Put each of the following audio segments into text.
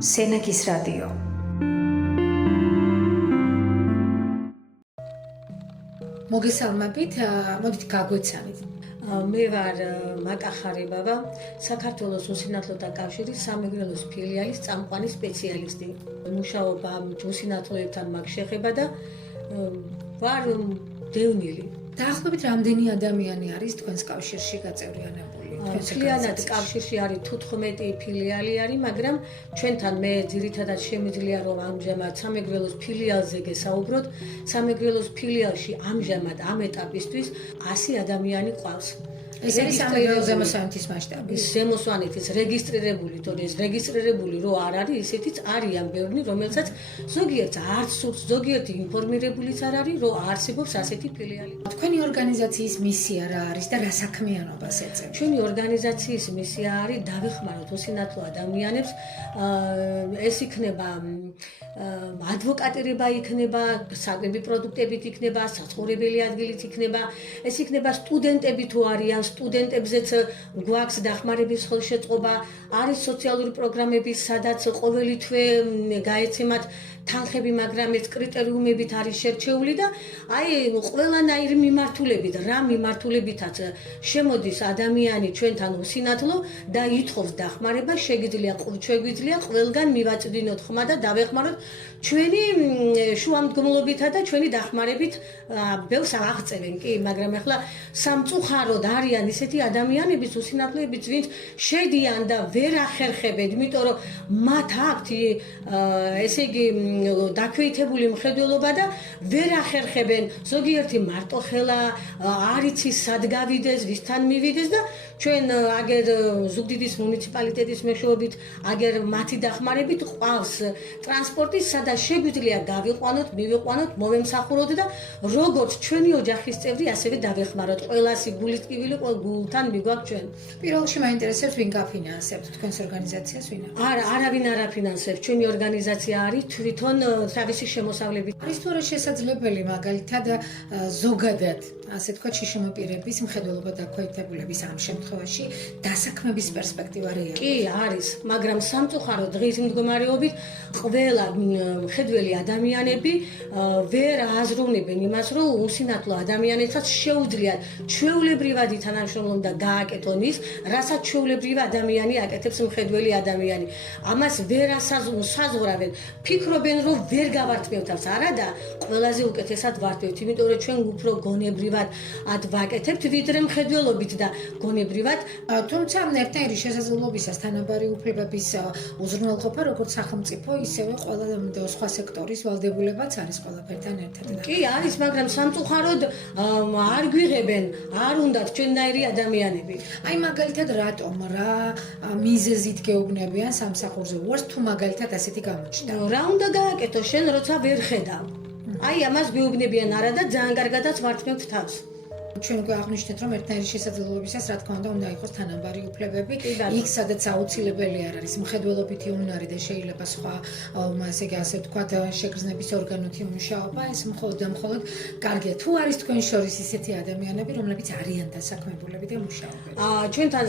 სენაკის რადიო. მოგესალმებით, მოდით გაგვეცანით. მე ვარ მაკახარი ბაბა, საქართველოს უსინათლოთა კავშირის სამეგრელოს ფილიალის წამყვანი სპეციალისტი. მუშაობა უსინათლოებთან მაქვს შეხება და ვარ დევნილი. დაახლოებით რამდენი ადამიანი არის თქვენს კავშირში გაწევრიანებული? მთლიანად კავშირში არის 15 ფილიალი არის, მაგრამ ჩვენთან მე ძირითადად შემიძლია რომ ამჟამად სამეგრელოს ფილიალზე გესაუბროთ. სამეგრელოს ფილიალში ამჟამად ამ ეტაპისთვის 100 ადამიანი ყავს. ეს არის სამეგრელოს ზემოსვანეთის მასშტაბი. ზემოსვანეთის რეგისტრირებული, თორე ეს რეგისტრირებული რო არ არის, ისეთიც არიან ბევრი, რომელსაც ზოგიერთს არ სურს, ზოგიერთი ინფორმირებულიც არ არის, რომ არსებობს ასეთი ფილიალი. თქვენი ორგანიზაციის მისია რა არის და რა საქმიანობას ეწევს? ჩვენი ორგანიზაციის მისია არის დავეხმაროთ უსინათლო ადამიანებს, ეს იქნება ადვოკატირება იქნება, საკვები პროდუქტებით იქნება, საცხოვრებელი ადგილით იქნება, ეს იქნება სტუდენტები თუ არიან, სტუდენტებზეც გვაქვს დახმარების ხელშეწყობა, არის სოციალური პროგრამები, სადაც ყოველი თვე გაეცემათ თანხები, მაგრამ ეს კრიტერიუმებით არის შერჩეული და აი ყველანაირი მიმართულებით, რა მიმართულებითაც შემოდის ადამიანი ჩვენთან უსინათლო და ითხოვს დახმარება, შეგვიძლია ყველგან მივაწვდინოთ ხმა და დავეხმაროთ ჩვენი შუამდგომლობითა და ჩვენი დახმარებით ბევრს აღწევენ კი, მაგრამ ახლა სამწუხაროდ არიან ისეთი ადამიანების უსინათლოებიც, ვინც შედიან და ვერ ახერხებენ, იმიტომ რომ მათ აქვთ ესე იგი დაქვეითებული მხედველობა და ვერ ახერხებენ, ზოგიერთი მარტოხელა არ იცის სად გავიდეს, ვისთან მივიდეს და ჩვენ აგერ ზუგდიდის მუნიციპალიტეტის მეშვეობით, აგერ მათი დახმარებით ყავს ტრანსპორტი, სადაც შეგვიძლია გავიყვანოთ, მივიყვანოთ, მოვემსახუროთ და როგორც ჩვენი ოჯახის წევრი, ასევე დავეხმაროთ. ყველას გულით კივილი, გულთან მიგვაქვს ჩვენ. პირველ რიგში მაინტერესებს ვინ გაფინანსებთ თქვენს ორგანიზაციას, ვინ? არავინ არ აფინანსებს. ჩვენი ორგანიზაცია არის თვითონ თავისი შემოსავლებით. არის თუ არა შესაძლებელი მაგალითად ზოგადად, ასე თქვა, შიშიმაპირების მხედველობა დაქვეითებულების ამ შემთხვევაში დასაქმების პერსპექტივა რეალია? კი, არის, მაგრამ სამწუხაროდ დღის მდგომარეობით ყველა მხედველი ადამიანები ვერ აზროვნებენ იმას, რომ უსინათლო ადამიანებსაც შეუძლიათ ჩვეულებრივად თანამშრომლობენ და გააკეთონ ის, რასაც ჩვეულებრივ ადამიანი აკეთებს მხედველი ადამიანი. ამას ვერ საზღვრავენ, ფიქრობენ, რომ ვერ გავართმევთ თავს, არა და ყველაზე უკეთესად ვართმევთ, იმიტომ რომ ჩვენ უფრო გონებრივად ვაკეთებთ, ვიდრე მხედველობით და გონებრივად. თუმცა ერთნაირი შესაძლებლობისას თანაბარი უფლებების უზრუნველყოფა როგორც სახელმწიფო, ისევე ყველა სხვა სექტორის ვალდებულებაც არის ყველაფერთან ერთად. კი, არის, მაგრამ სამწუხაროდ არ გვიღებენ, არ უნდათ ჩვენნაირი ადამიანები. აი მაგალითად რატომ, რა მიზეზით გეუბნებიან სამსახურზე? უარს თუ მაგალითად ასეთი გამოჩნდა. რა უნდა გააკეთო შენ, როცა ვერ ხედავ? აი ამას გეუბნებიან არა და ძალიან კარგადაც ვართმევთ თავს. ჩვენ უკვე აღნიშნეთ, რომ ერთნაირი შესაძლებლობისას, რა თქმა უნდა, უნდა იყოს თანაბარი უფლებები. იქ, სადაც აუცილებელი არ არის მხედველობითი უნარი და შეიძლება სხვა, ესე იგი, ასე ვთქვათ, შეგრძნების ორგანოთი მუშაობა, ეს მხოლოდ და მხოლოდ კარგია. თუ არის თქვენ შორის ისეთი ადამიანები, რომლებიც არიან დასაქმებულები და მუშაობენ? ჩვენთან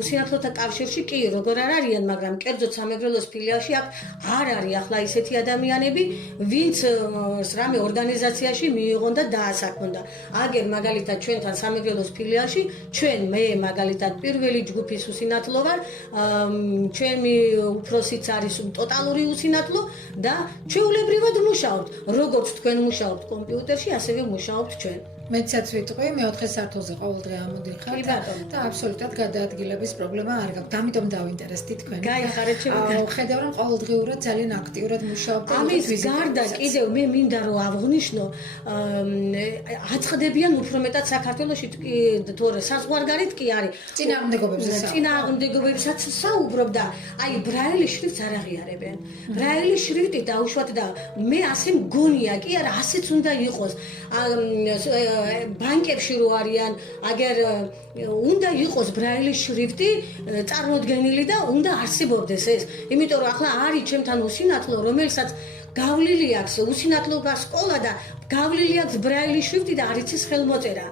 უსინათლოთა კავშირში კი, როგორ არ არიან, მაგრამ კერძოდ სამეგრელოს ფილიალში აქ არ არის ახლა ისეთი ადამიანები, ვინც რამე ორგანიზაციაში მიიღონ და დაასაქმდა. აგერ მაგალითად ჩვენთან სამეგრელოს ფილიალში, მე მაგალითად პირველი ჯგუფის უსინათლო ვარ, ჩემი უფროსიც არის ტოტალური უსინათლო და ჩვეულებრივად მუშაობთ. როგორც თქვენ მუშაობთ კომპიუტერში, ასევე მუშაობთ ჩვენ. მეცაც ვიტყვი, მეოთხე სართულზე ყოველდღე ამოდიხარ და აბსოლუტურად გადაადგილების პრობლემა არ გაქვს. ამიტომ დავინტერესდი თქვენ. გაიხარეთ ჩემი. ხედავ რომ ყოველდღიურად ძალიან აქტიურად მუშაობთ. ამის გარდა კიდევ მე მინდა რომ აღვნიშნო, აწყდებიან უფრო მეტად საქართველოში თორე საზღვარგარეთ კი არის. წინააღმდეგობებსაც საუბრობ და აი ბრაილის შრიფტს არ აღიარებენ. ბრაილის შრიფტი დაუშვათ და მე ასე მგონია, კი არა, ასეც უნდა იყოს. ბანკებში რო არიან, აგერ უნდა იყოს ბრაილის შრიფტი წარმოდგენილი და უნდა არსებობდეს ეს. იმიტომ რომ ახლა არის ჩემთან უსინათლო, რომელსაც გავლილი აქვს უსინათლობა სკოლა და გავლილი აქვს ბრაილის შრიფტი და არ იცის ხელმოწერა.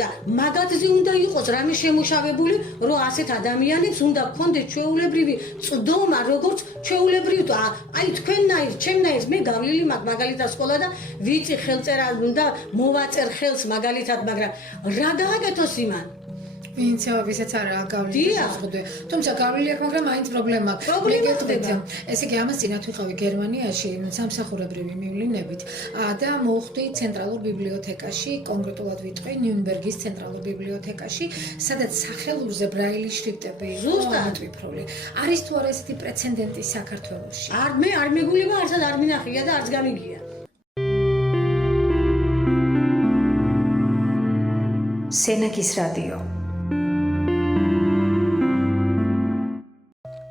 და მაგათზე უნდა იყოს რამე შემუშავებული, რომ ასეთ ადამიანებს უნდა გქონდეს ჩვეულებრივი წვდომა, როგორც ჩვეულებრივი აი თქვენნაირ, ჩემნაირ მე გავლილი მაგალითად სკოლა და ვიცი ხელწერა უნდა მოვაწერ ხელს მაგალითად, მაგრამ რა გააკეთოს იმან? ვინც ვისაც არა გავლილი შეზღუდვე. თუმცა გავლილი აქვს, მაგრამ მაინც პრობლემა აქვს. პრობლემა ხდება. ესე იგი ამას წინათ ვიყავი გერმანიაში სამსახურებრივი მივლინებით და მოვხვდი ცენტრალურ ბიბლიოთეკაში, კონკრეტულად ვიტყვი ნიუნბერგის ცენტრალურ ბიბლიოთეკაში, სადაც სახელურზე ბრაილის შრიფტები ზუსტად მიტვიფრული. არის თუ არა ესეთი პრეცედენტი საქართველოში? მე არ მეგულება, არცად არ მინახია და არც გამიგია. სენაკის რადიო.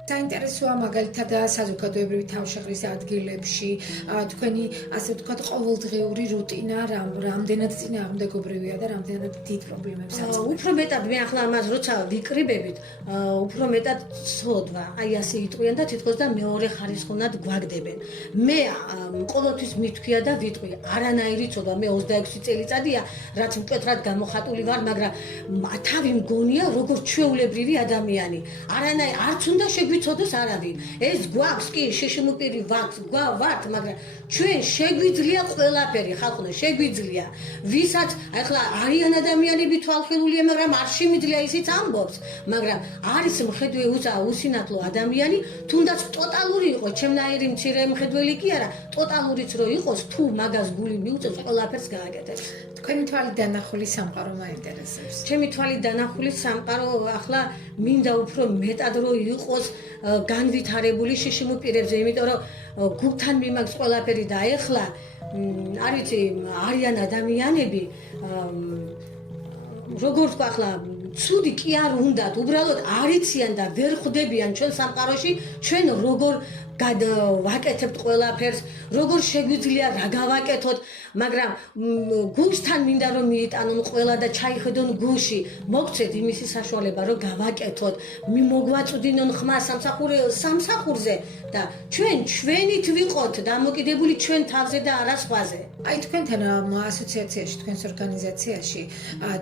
საინტერესოა მაგალითად საზოგადოებრივი თავშეყრის ადგილებში თქვენი ასე ვთქვათ ყოველდღიური რუტინა რამდენად წინააღმდეგობრივია და რამდენად დიდ პრობლემებს აწვდის. უფრო მეტად მე ახლა ამას როცა ვიკრიბებით, უფრო მეტად ცოდვა, აი ასე იტყვიან და თითქოს და მეორე ხარისხოვნად გვაგდებენ. მე ყოველთვის მithქვია და ვიტყვი, არანაირი ცოდვა, მე 26 წელიწადია, რაც მკვეთრად გამოხატული ვარ, მაგრამ თავი მგონია როგორც ჩვეულებრივი ადამიანი. არც უნდა შეგვიცოდოს არავინ. ეს გვაქვს კი შეშმუპირი ვართ, მაგრამ ჩვენ შეგვიძლია ყველაფერი, ხალხო, შეგვიძლია. ვისაც ახლა არიან ადამიანები თვალხილულია, მაგრამ არ შემიძლია ისიც ამბობს, მაგრამ არის მხედვე უსინათლო ადამიანი, თუნდაც ტოტალური იყოს, ჩემნაირი მცირე მხედველი კი არა, ტოტალურიც რო იყოს, თუ მაგას გული მიუწევს, ყველაფერს გააკეთებს. თქვენი თვალით დანახული სამყარო მაინტერესებს. ჩემი თვალით დანახული სამყარო ახლა მინდა უფრო მეტად რო იყოს განვითარებული შეშმუპირებზე, იმიტომ რომ გულთან მიმაგს ყველაფერი და ეხლა არ ვიცი, არიან ადამიანები როგორ თქვა ახლა ცუდი კი არ უნდათ, უბრალოდ არიციან და ვერ ხვდებიან ჩვენ სამყაროში, ჩვენ როგორ ვაკეთებთ ყველაფერს, როგორ შეგვიძლია რა გავაკეთოთ, მაგრამ გულთან მინდა რომ მიიტანონ ყველა და ჩაიხედონ გულში, მოგცეთ იმისი საშუალება რომ გავაკეთოთ, მოგვაწვდინონ ხმა სამსახურზე და ჩვენით ვიყოთ დამოკიდებული ჩვენ თავზე და არა სხვაზე. აი თქვენთან ასოციაციაში, თქვენს ორგანიზაციაში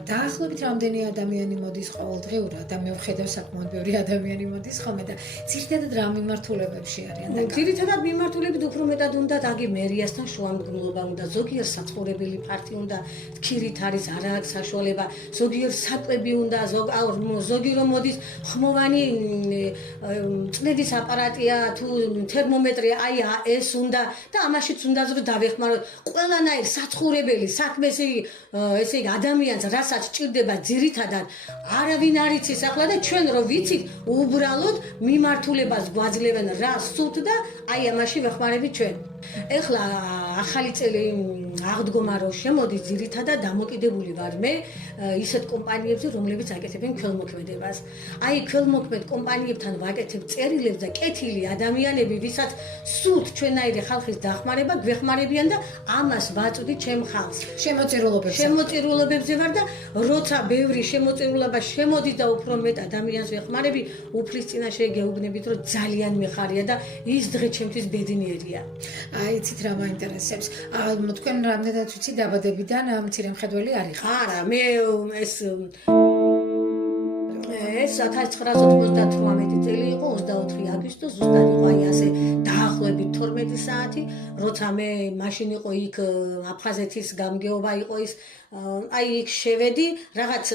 დაახლოებით რამდენი ადამიანი მოდის ყოველდღიურად და მე ვხედავ საკმაოდ ბევრი ადამიანი მოდის ხოლმე და ძირითადად რა მიმართულებებში არიან? ძირითადად მიმართულებით უფრო მეტად უნდა აგი მერიასთან შუამდგომლობა უნდა, ზოგიერთ საცხოვრებელი ფართი უნდა, ქირით არის, არა აქვს საშუალება, ზოგიერთ საკვები უნდა, ზოგი რომ მოდის ხმოვანი წნევის აპარატია თუ თერმომეტრია, აი ეს უნდა და ამაშიც უნდა რომ დავეხმაროთ. ყველანაირ საცხოვრებელი საქმეს ესე იგი ადამიანს რასაც ჭირდება ძირითადად არავინ არ იცის ახლა და ჩვენ რო ვიცით უბრალოდ მიმართულებას გვაძლევენ რა სულთ და აი ამაში ვეხმარებით ჩვენ. ეხლა ახალი წელი აღდგომა რო შემოდის ძირითადად დამოკიდებული ვარ მე ისეთ კომპანიებზე, რომლებიც აკეთებენ ქველმოქმედებას. აი ქველმოქმედ კომპანიებთან ვაკეთებ წერილებს და კეთილი ადამიანები, ვისაც სულთ ჩვენაირი ხალხის დახმარება გვეხმარებიან და ამას ვაწვდი ჩემ ხალხს. შემოწირულობებზე ვარ და როცა ბევრი შემოწირულობა შემოდის და უფრო მეტ ადამიანს ვეხმარები, უფლის წინაშე გეუბნებით, რომ ძალიან მეხარია და ის დღე ჩემთვის ბედნიერია. აი იცით რა მაინტერესებს. თქვენ რამდენად ვიცი დაბადებიდან მცირე მხედველი არ იყავ? არა, მე ეს 1998 წელი იყო 24 აგვისტო, ზუსტად იყო აი ასე დაახლოებით 12 საათი, როცა მე მაშინ იყო იქ აფხაზეთის გამგეობა იყო ის, აი იქ შევედი, რაღაც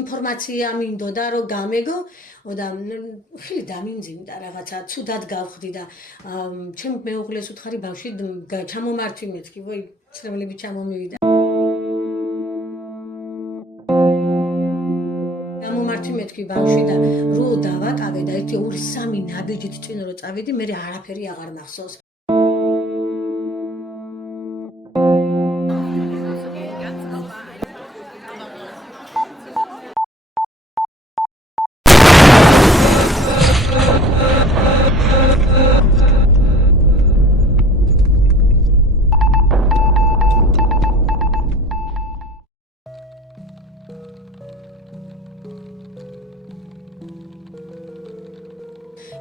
ინფორმაცია მინდოდა რომ გამეგო და ხილი დამინძიმდა რაღაცა, ცუდად გავხდი და ჩემ მეუღლეს უთხარი ბავშვი ჩამომართვი მეთქი, ვოი, ცრემლები ჩამომივიდა. მეთქი ბავშვი და რო დავაკავე და 1-2-3 ნაბიჯით წინ რო წავიდი, მე არაფერი აღარ მახსოვს.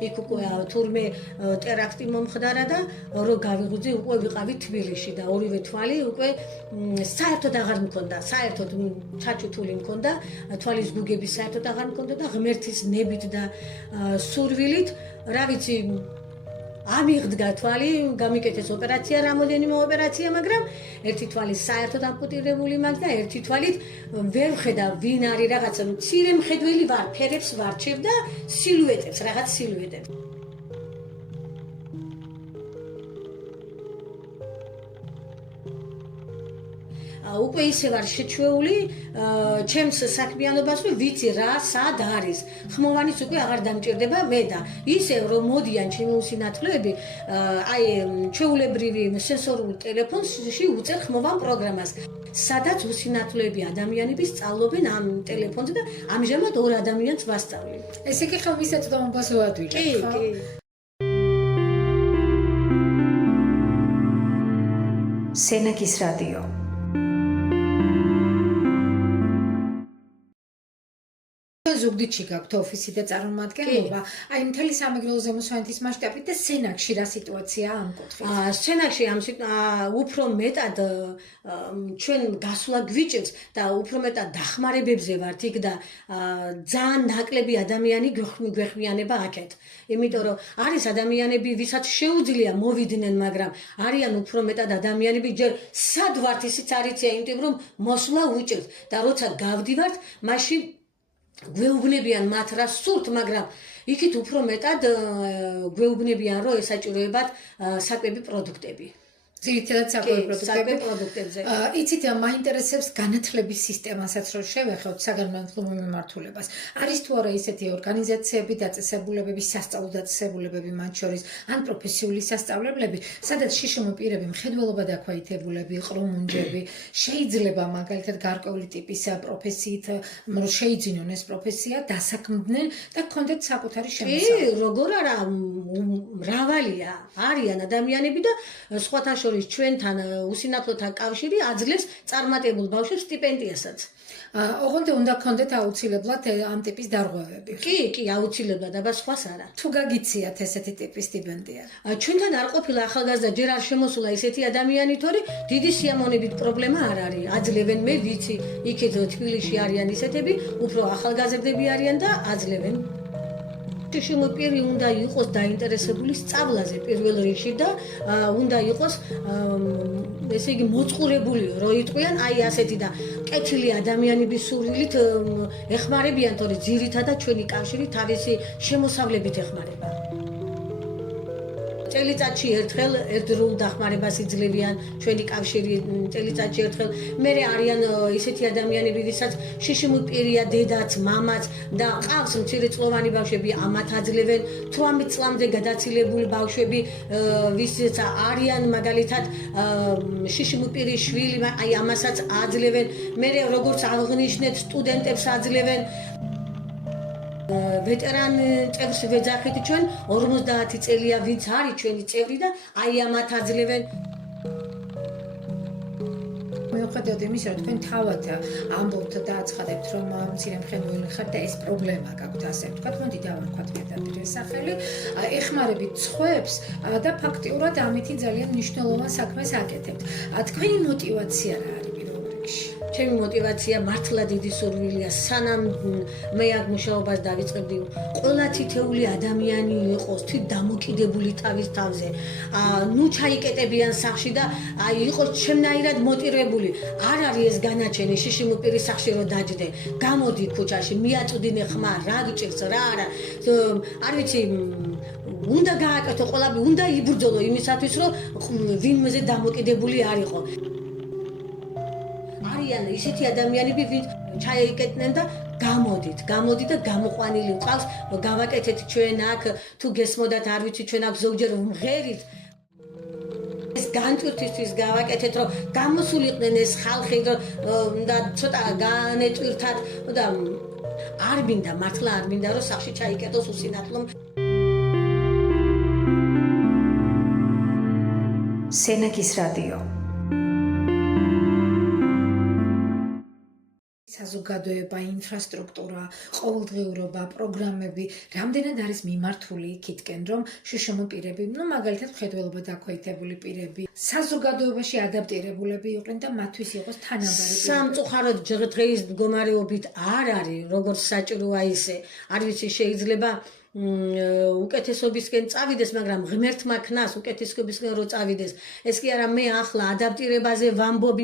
იქ უკვე თურმე ტერაქტი მომხდარა და რო გავიღვიძე უკვე ვიყავი თბილისში და ორივე თვალი უკვე საერთოდ აღარ მქონდა, საერთოდ ჩაჩუთული მქონდა, თვალის გუგები საერთოდ აღარ მქონდა და ღმერთის ნებით და სურვილით, რა ვიცი, ამიღდგა თვალი, გამიკეთეს ოპერაცია, რამოდენიმე ოპერაცია, მაგრამ ერთი თვალი საერთოდ ამპუტირებული მაქვს და ერთი თვალით ვერ ვხედავ ვინ არის რაღაცა მცირე მხედველი ვარ, ფერებს ვარჩევ და სილუეტებს, რაღაც სილუეტებს. უკვე ისე ვარ შეჩვეული ჩემს საქმიანობას, რომ ვიცი რა, სად არის. ხმოვანიც უკვე აღარ დამჭირდება მე და ისე რომ მოდიან ჩემი უსინათლოები, აი ჩვეულებრივი სენსორულ ტელეფონში უწერ ხმოვან პროგრამას, სადაც უსინათლოები ადამიანები სწავლობენ ამ ტელეფონზე და ამჟამად ორ ადამიანს ვასწავლი. ესე იგი ხელმისაწვდომობას ვადვილებ, ხო? კი. სენაკის რადიო. ზუგდიდში გაქვთ ოფისი და წარმომადგენლობა. აი მთელი სამეგრელო ზემოსვანეთის მასშტაბით და სენაკში რა სიტუაციაა ამ კუთხით? სენაკში უფრო მეტად ჩვენ გასვლა გვიჭირს და უფრო მეტად დახმარებებზე ვართ იქ და ძალიან ნაკლები ადამიანი გვეხვიანება აქეთ. იმიტომ რომ არის ადამიანები, ვისაც შეუძლია მოვიდნენ, მაგრამ არიან უფრო მეტად ადამიანები, ჯერ სად ვართ ისიც არ იციან, იმიტომ რომ მოსვლა უჭირთ და როცა გავდივართ, მაშინ გვეუბნებიან მათ რა სურთ, მაგრამ იქით უფრო მეტად გვეუბნებიან, რომ ესაჭიროებათ საკვები პროდუქტები. ძირითადად საკვები პროდუქტებზე. იცით, მაინტერესებს განათლების სისტემასაც რო შევეხოთ საგანმანათლებლო მიმართულებას. არის თუ არა ისეთი ორგანიზაციები, დაწესებულებები, სასწავლო დაწესებულებები მათ შორის, ან პროფესიული სასწავლებლები, სადაც შიშიმო პირები, მხედველობა დაქვეითებულები, ყრუმუნჯები, შეიძლება მაგალითად გარკვეული ტიპის პროფესიით შეიძინონ ეს პროფესია, დასაქმდნენ და გქონდეთ საკუთარი შემოსავალი. კი, როგორ არა, მრავალია, არიან ადამიანები და სხვათა შორის ჩვენთან უსინათლოთა კავშირი აძლევს წარმატებულ ბავშვებს სტიპენდიასაც. ოღონდ უნდა გქონდეთ აუცილებლად ამ ტიპის დარღვევები. კი, აუცილებლად, აბა სხვას არა. თუ გაგიციათ ესეთი ტიპის სტიპენდია. ჩვენთან არ ყოფილა ახალგაზრდა, ჯერ არ შემოსულა ისეთი ადამიანი, თორე დიდი სიამოვნებით პრობლემა არ არის. აძლევენ, მე ვიცი, იქეთ თბილისში არიან ისეთები, უფრო ახალგაზრდები არიან და აძლევენ. შიშიმო პირი უნდა იყოს დაინტერესებული სწავლაზე პირველ რიგში და უნდა იყოს ესე იგი მოწყურებულიო, რომ იტყვიან აი ასეთი და კეთილი ადამიანების სურვილით ეხმარებიან, თორე ძირითადად ჩვენი კავშირი თავისი შემოსავლებით ეხმარება. წელიწადში ერთხელ ერთდროულ დახმარებას იძლევიან ჩვენი კავშირი წელიწადში ერთხელ. მე არიან ისეთი ადამიანები, ვისაც შიშიმო პირია, დედაც, მამაც და ყავს მცირეწლოვანი ბავშვები, ამათ აძლევენ. 18 წლამდე გადაცილებული ბავშვები, ვისაც არიან მაგალითად შიშიმო პირის შვილი, აი ამასაც აძლევენ. მე როგორც აღნიშნეთ, სტუდენტებს აძლევენ. ვეტერან წევრს ვეძახით ჩვენ 50 წელია ვინც არის ჩვენი წევრი და აი ამათ აძლევენ. მიუხედავად იმისა, რომ თქვენ თავად ამბობთ და აცხადებთ, რომ მცირე მხედველი ხართ და ეს პრობლემა გაქვთ, ასე ვთქვათ, მოდი დავარქვათ პირდაპირ ეს სახელი, ეხმარებით სხვებს და ფაქტიურად ამითი ძალიან მნიშვნელოვან საქმეს აკეთებთ. თქვენი мотиваცია რა არის პირველ რიგში? ჩემი мотиваცია მართლა დიდი სურვილია, სანამ მე აქ მუშაობას დავიწყებდი, ყველა თითეული ადამიანი იყოს თვით დამოკიდებული თავის თავზე. ნუ ჩაიკეტებიან სახში და აი იყოს ჩემნაირად მოტივირებული. არ არის ეს განაჩენი შიშიმო პირის სახში რომ დაჯდე. გამოდი ქუჩაში, მიაწვდინე ხმა, რა გჭირს, რა არა. არ ვიცი, უნდა გააკეთო ყველაფერი, უნდა იბრძოლო იმისათვის, რომ ვინმეზე დამოკიდებული არ იყო. არიან ისეთი ადამიანები, ვინც ჩაიკეტნენ და გამოდით და გამოყვანილი ვყავს, გავაკეთეთ ჩვენ აქ, თუ გესმოდათ, არ ვიცი, ჩვენ აქ ზოგჯერ ვმღერით. ეს განტვირთვისთვის გავაკეთეთ, რომ გამოსულიყვნენ ეს ხალხი და ცოტა განეტვირთათ და არ მინდა, მართლა არ მინდა, რომ სახში ჩაიკეტოს უსინათლო. სენაკის რადიო. საზოგადოება, ინფრასტრუქტურა, ყოველდღიურობა, პროგრამები, რამდენად არის მიმართული იქითკენ, რომ შუშომო პირები, მაგალითად მხედველობა დაქვეითებული პირები, საზოგადოებაში ადაპტირებულები იყვნენ და მათთვის იყოს თანაბარი პირები. სამწუხაროდ დღის მდგომარეობით არ არის როგორც საჭიროა ისე. არ ვიცი, შეიძლება უკეთესობისკენ წავიდეს, მაგრამ ღმერთმა ქნას უკეთესობისკენ რო წავიდეს. ეს კი არა, მე ახლა ადაპტირებაზე ვამბობ,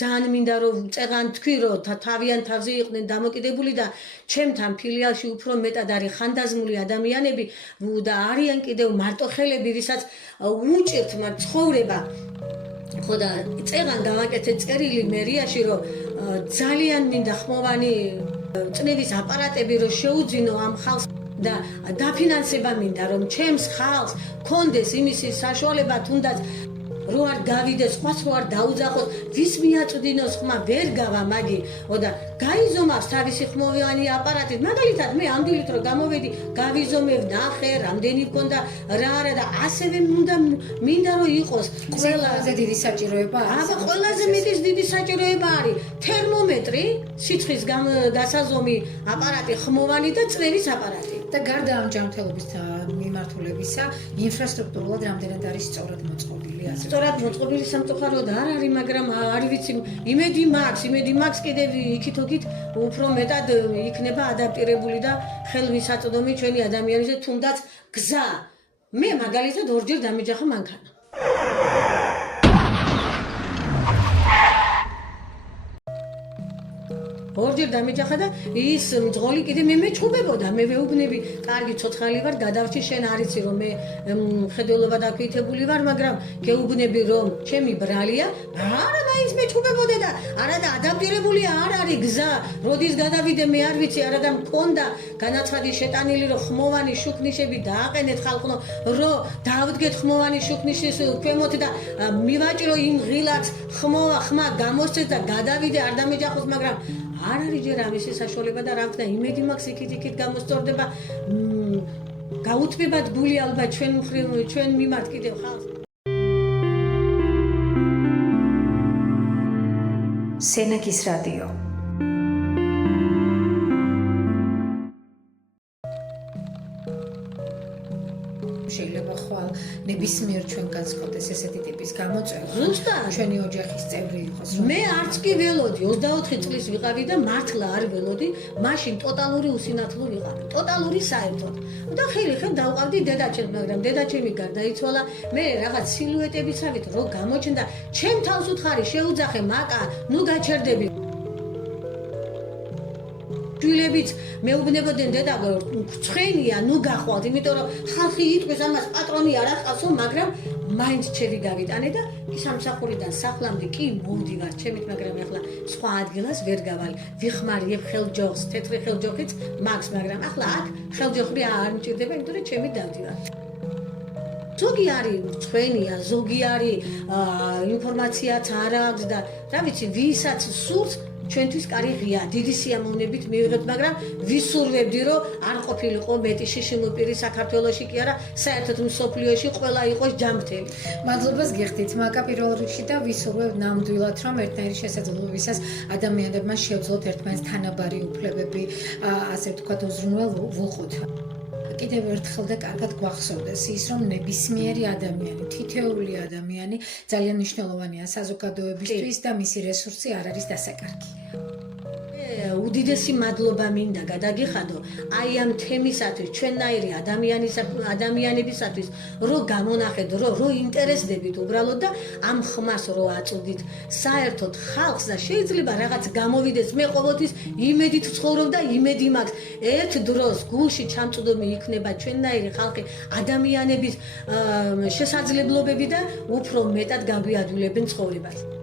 ძალიან მინდა რომ წეღან თქვი, რომ თავიან თავზე იყვნენ დამოკიდებული და ჩემთან ფილიალში უფრო მეტად არის ხანდაზმული ადამიანები და არიან კიდევ მარტოხელები, ვისაც უჭირთ მათ ცხოვრება. ხო და წეღან გავაკეთეთ წერილი მერიაში, რომ ძალიან მინდა ხმოვანი წნევის აპარატები რომ შეუძინო ამ ხალხს და დაფინანსება მინდა, რომ ჩემს ხალხს კონდეს იმისი საშუალება, თუნდაც რო არ გავიდეს, სხვას რო არ დაუძახოს, ვის მიაწვდინოს ხმა, ვერ გავა მაგი, და გაიზომავს თავისი ხმოვანი აპარატით. მაგალითად, მე ამ დილით რო გამოვედი, გავიზომებ, ნახე, რამდენი მქონდა, რა არა და ასევე მინდა რომ იყოს ყველაზე დიდი საჭიროება არის. აბა, ყველაზე მეტის დიდი საჭიროება არის თერმომეტრი, სიცხის გასაზომი აპარატი, ხმოვანი და წნევის აპარატი. და გარდა ამ ჯანმრთელობის მიმართულებისა, ინფრასტრუქტურულად რამდენად არის სწორად მოწყობილი ასე. სწორად მოწყობილი სამწუხაროდ არ არის, მაგრამ არ ვიცი, იმედი მაქვს კიდევ იქით-იქით უფრო მეტად იქნება ადაპტირებული და ხელმისაწვდომი ჩვენი ადამიანის და თუნდაც გზა. მე მაგალითად ორჯერ დამეჯახა მანქანა. ორჯერ დამეჯახა და ის მძღოლი კიდე მე მეჩხუბებოდა, მე ვეუბნები, კარგი ცოცხალი ვარ, გადავრჩი, შენ არ იცი რომ მე მხედველობა დაქვეითებული ვარ, მაგრამ გეუბნები რომ ჩემი ბრალია, არა მაინც მეჩხუბებოდა და არა და ადაპტირებული არ არის გზა, როდის გადავიდე მე არ ვიცი, არა და მქონდა განაცხადი შეტანილი რომ ხმოვანი შუქნიშები დააყენეთ ხალხო, რომ დავდგეთ ხმოვანი შუქნიშის ქვემოთ და მივაჭრო იმ ღილაკს ხმა გამოსცეს და გადავიდე, არ დამეჯახოს, მაგრამ არ არის ჯერ ამისი საშუალება და რა ვქნა, იმედი მაქვს იქით გამოსწორდება. გაუთმებათ გული ალბათ ჩვენ მიმართ კიდევ ხალხს. სენაკის რადიო. შეიძლება ხვალ ნებისმიერ ჩვენგანს გქონდეს ესეთი ტიპის გამოწვევა. ზუსტად. ჩვენი ოჯახის წევრი იყოს. მე არც კი ველოდი, 24 წლის ვიყავი და მართლა არ ველოდი, მაშინ ტოტალური usinathlo ვიყავი. ტოტალური საერთოდ. და ხელი დავყავდი დედაჩემს, მაგრამ დედაჩემი გარდაიცვალა. მე რაღაც სილუეტებიცავით რო გამოჩნდა, ჩემ თავს უთხარი შეუძახე მაკა, ნუ გაჩერდები. შვილებიც მეუბნებოდნენ დედა ცხენია, ნუ გახვალთ, იმიტომ რომ ხალხი იტყვის ამას პატრონი არ აყავსო, მაგრამ მაინც ჩემი გავიტანე და სამსახურიდან სახლამდე კი მოვდივარ ჩემით, მაგრამ ახლა სხვა ადგილას ვერ გავალ. ვიხმარიებ ხელჯოხს, თეთრი ხელჯოხიც მაქვს, მაგრამ ახლა აქ ხელჯოხი არ მჭირდება, იმიტომ რომ ჩემით დავდივარ. ზოგი არის ცხენია, ზოგი არის ინფორმაციაც არ აქვს და რა ვიცი, ვისაც სურს ჩვენთვის კარი ღია, დიდი სიამოვნებით მივიღებთ, მაგრამ ვისურვებდი, რომ არ ყოფილიყო მეტი შიშიმოპირი საქართველოში კი არა, საერთოდ მსოფლიოში ყველა იყოს ჯანმრთელი. მადლობას გიხდით, მაკა პირველ რიგში და ვისურვებთ ნამდვილად, რომ ერთნაირი შესაძლებლობისას ადამიანებმა შეძლოთ ერთმანეთს თანაბარი უფლებები, ასე ვთქვათ, უზრუნველ ვუყოთ. კიდევ ერთხელ და კარგად გვახსოვდეს ის, რომ ნებისმიერი ადამიანი, თითოეული ადამიანი ძალიან მნიშვნელოვანია საზოგადოებისთვის და მისი რესურსი არ არის დასაკარგი. უდიდესი მადლობა მინდა გადაგიხადო აი ამ თემისათვის, ჩვენნაირი ადამიანებისათვის, რომ გამონახეთ, რომ ინტერესდებით უბრალოდ და ამ ხმას რომ აწვდით საერთოდ ხალხს და შეიძლება რაღაც გამოვიდეს. მე ყოველთვის იმედით ვცხოვრობ და იმედი მაქვს, ერთ დროს გულში ჩამწვდომი იქნება ჩვენნაირი ხალხი, ადამიანების შესაძლებლობები და უფრო მეტად გაგვიადვილებენ ცხოვრებას.